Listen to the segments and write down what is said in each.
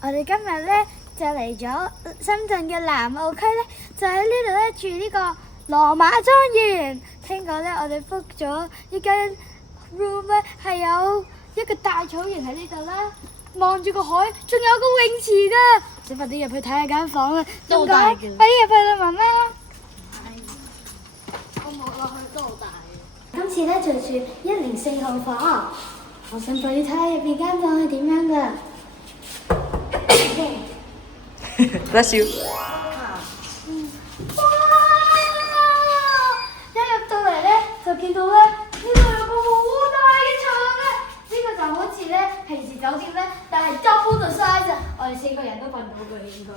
我哋今日咧就嚟咗深圳嘅南澳區咧，就喺呢度咧住呢個羅馬莊園。聽講咧，我哋 book 咗一間 room 咧，係有一個大草原喺呢度啦，望住個海，仲有個泳池㗎。想快啲入去睇下間房啦！都好大嘅。快啲入去啦，媽媽。我望落去都好大嘅。今次咧就住104號房，我想快啲睇下入邊間房係點樣㗎。Bless you。哇！一入到嚟咧，就見到咧呢度有個好大嘅床啊！呢個就好似咧平時酒店咧，但係 double the size 啊！我哋4個人都瞓到嘅應該。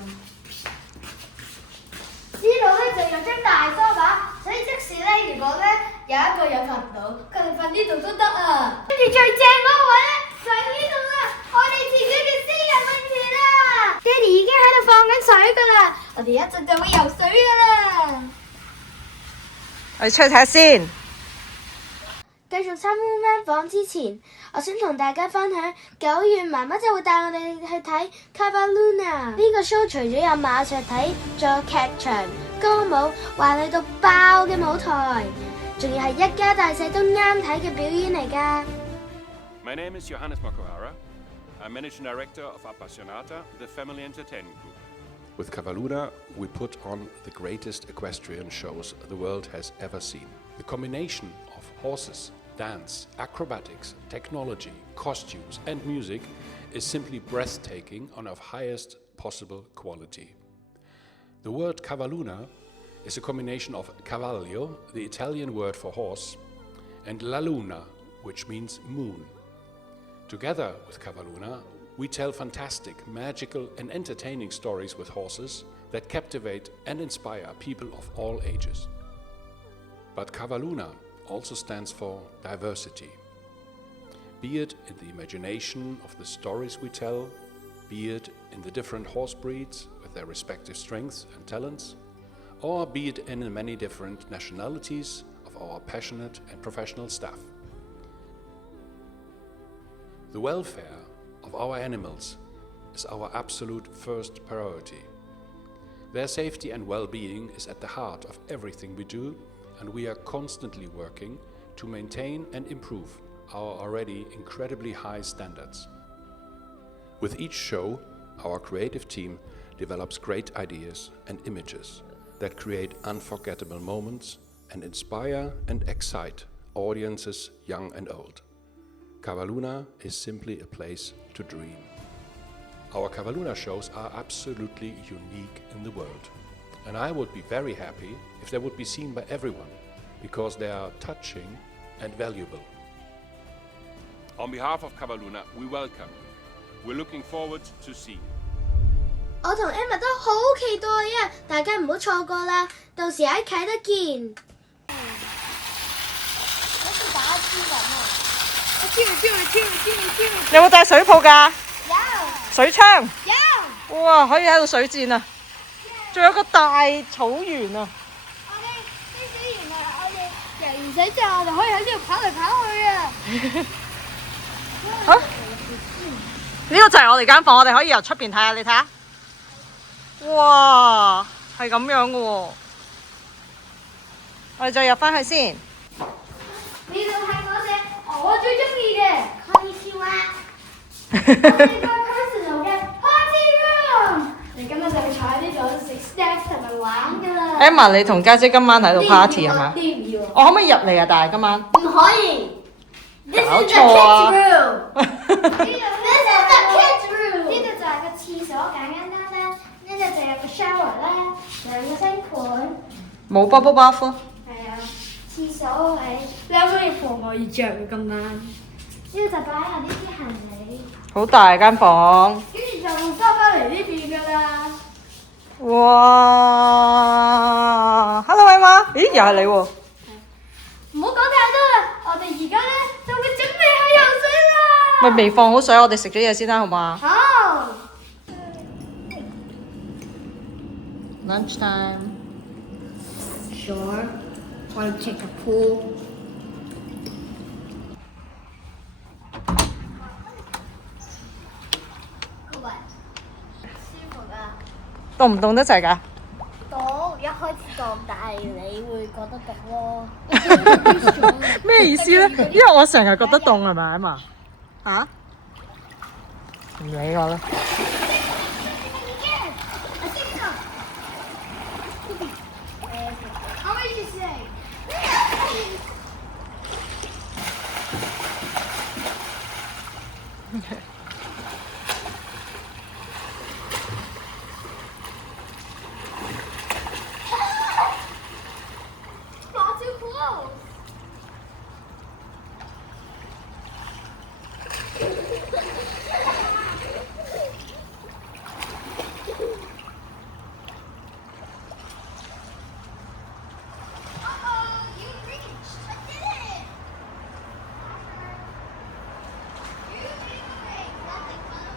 呢度咧就有張大梳化，所以即使咧如果咧有一個人瞓唔到，佢哋瞓呢度都得啊！跟住最正嗰個位咧就喺呢度啦，我哋自己嘅私人泳池啦！爹哋已經喺度放緊水㗎啦，我哋一陣就會游水㗎啦！我哋出去睇下先。繼續參觀間房之前，我想同大家分享9月媽媽就會帶我哋去睇 Cavaluna 呢個 show。除咗有馬術睇，仲有劇場、歌舞、華麗到爆嘅舞台，仲要係一家大細都啱睇嘅表演嚟㗎。My name is Johannes Makuhara. I'm Managing Director of Appassionata, the family entertainment group. With Cavaluna, we put on the greatest equestrian shows the world has ever seen. The combination of horses, dance, acrobatics, technology, costumes and music is simply breathtaking and of highest possible quality. The word Cavaluna is a combination of cavallio, the Italian word for horse, and la luna, which means moon. Together with Cavaluna, we tell fantastic, magical and entertaining stories with horses that captivate and inspire people of all ages. But Cavaluna also stands for diversity. Be it in the imagination of the stories we tell, be it in the different horse breeds with their respective strengths and talents, or be it in the many different nationalities of our passionate and professional staff. The welfare of our animals is our absolute first priority. Their safety and well-being is at the heart of everything we do, and we are constantly working to maintain and improve our already incredibly high standards. With each show, our creative team develops great ideas and images that create unforgettable moments and inspire and excite audiences young and old. Cavaluna is simply a place to dream. Our Cavaluna shows are absolutely unique in the world, and I would be very happy if they would be seen by everyone, because they are touching and valuable. On behalf of Cavaluna, we welcome you. We're looking forward to see you. 我同 Emma 都好期待啊！大家唔好錯過啦，到時喺啟德見。好似打一支咁啊！有冇帶水泡㗎？有。水槍？有。哇！可以喺度水戰啊！仲有個大草原啊！我哋啲水原來我哋游完水之後，我哋可以喺呢度跑嚟跑去啊！啊！呢個就係我哋間房，我哋可以由出邊睇下，你睇下。哇！係咁樣嘅喎，我哋再入翻去先。呢度係我最中意嘅 Konnichiwa 我哋個 personal 嘅 party room。你今日就會坐喺呢度食 snacks 同埋玩㗎啦。Emma，你同家姐今晚喺度 party 係嘛？我可唔可以入嚟啊？但係今晚唔可以。This is the 搞錯啊 kids room。This is the kids room。呢度就係個廁所，簡簡單單。呢度就有個 shower 啦，2個星盤。冇 bubble bath 咯。係啊，廁所係2個嘢放我要着嘅今晚。呢度就擺下呢啲行李。好大間房。跟住就收翻嚟呢邊㗎啦。哇 ！Hello Emma， 咦又係你喎？唔好講太多啦，我哋而家咧就會準備去游水啦。咪未放好水，我哋食咗嘢先啦，好嘛？好。Lunch time. Sure. Want to take a pool? 凍唔凍得滯㗎？凍，一開始凍，但係你會覺得凍咯。咩意思咧？因為我成日覺得凍係咪啊嘛？嚇？唔理我啦。How many did you say? Not too close. Uh-oh, you reached. I did it. You did great. Nothing fun.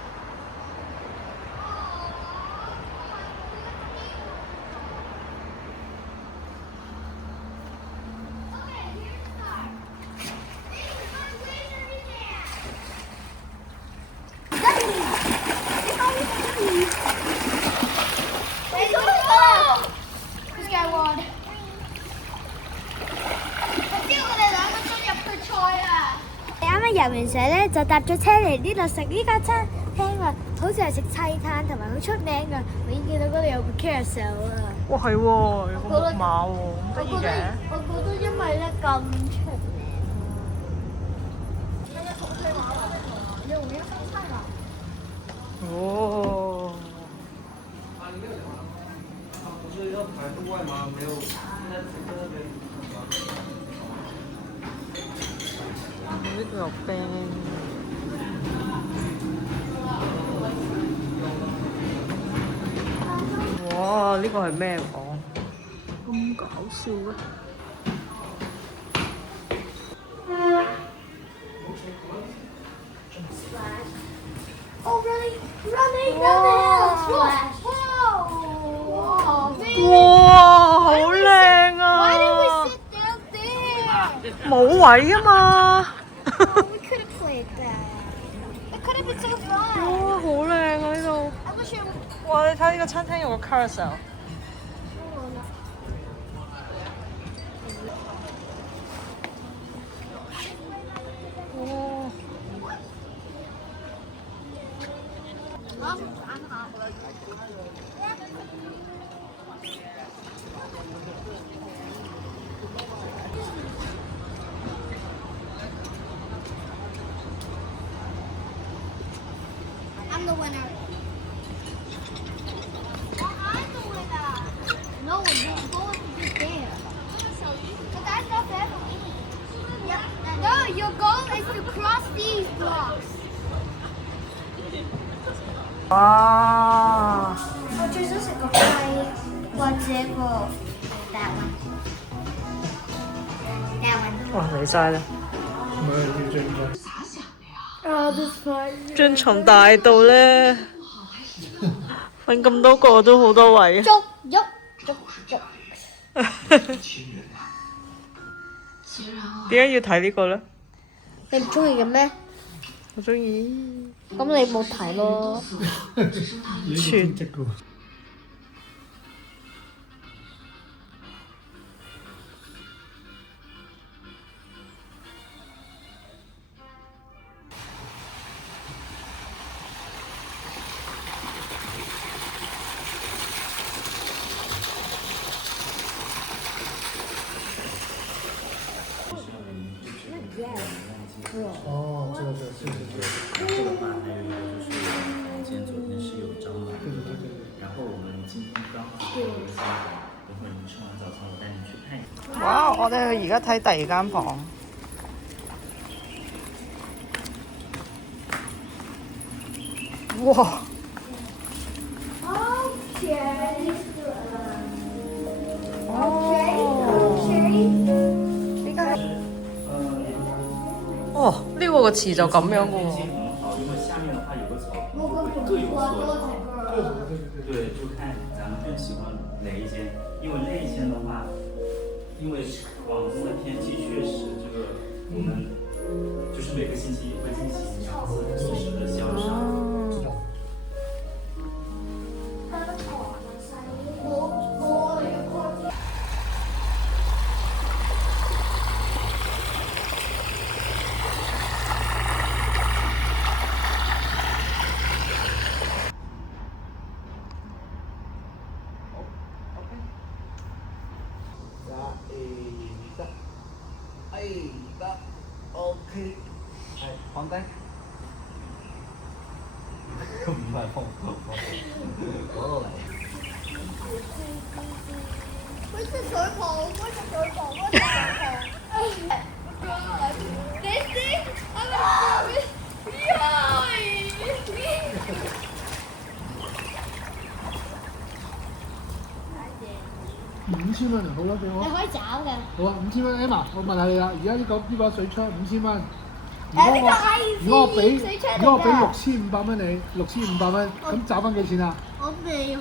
Okay, here's the start. These are laser in there. Wait, go! This guy won. 啱啱游完水咧，就搭咗車嚟呢度食呢間餐廳啊，好似係食砌炭同埋好出名噶。我已經見到嗰度有個 carousel 啊。哇，係喎，有個木馬喎，咁得意嘅。我覺得因為咧咁出名。哦。呢度有冰。哇！呢個係咩房？咁搞笑嘅。Oh, really? Running, running! Splash! Whoa! Whoa! 哇！好靚啊！ Why did we sit down there? 冇位啊嘛！ We could have played that. It could have been so fun. 哇！好靚啊呢度！ I wish it 哇！你睇呢個餐廳有個 carousel。哇！I'm the winner. I'm the winner. No, your goal is to get there. But that's not fair for me. Yep. No, your goal is to cross these blocks. 哇！我最想食個雞，或者個大雲。大雲。哇！嚟晒啦！啊，this part。張床大到咧，瞓咁多個都好多位。捉喐捉捉。點解要睇呢個咧？你唔中意嘅咩？我中意。咁你冇睇咯。全哦，这个这个话还有一个就是我们房间昨天是有蟑螂的，然后我们今天刚好有一间房，等会儿你吃完早餐我带你去看一下。哇！我哋而家睇第二間房。哇！哦，呢個個詞就咁樣嘅喎。很好，因为下面的话有个草坪，就会各有所长。对，就看咱们更喜欢哪一间，因为那一间的话，因为广东的天气确实这个我们就是每个星期也会进行2次及时的消杀。唔係風，嗰度嚟。嗰隻水泡，嗰隻水泡，嗰隻水泡。你知？5000蚊啊，好啦，俾我。你可以找嘅。好啊，5000蚊 Emma，我問下你啦，而家呢把水槍5000蚊，如呢個果係我俾水槍嚟㗎6500蚊你，6500蚊，咁找翻幾錢啊？我未學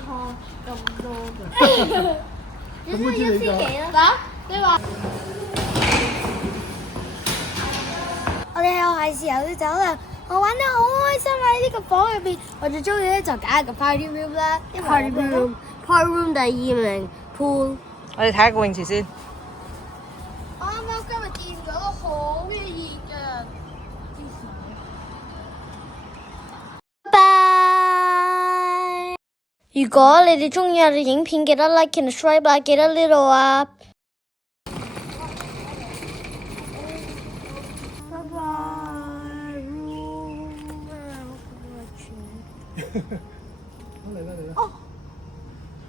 咁多嘅。咁好似你就嗱，你話我哋又係時候要走啦。我玩得好開心喺呢個房入邊，我最中意咧就揀一個 party room 啦。party room 第二名 pool。我哋睇下個泳池先。我啱啱今日見咗個好嘅熱嘅。拜拜。如果你哋中意我哋影片，記得 like and subscribe 啊，記得呢度啊。拜拜。嚟啦嚟啦。哦。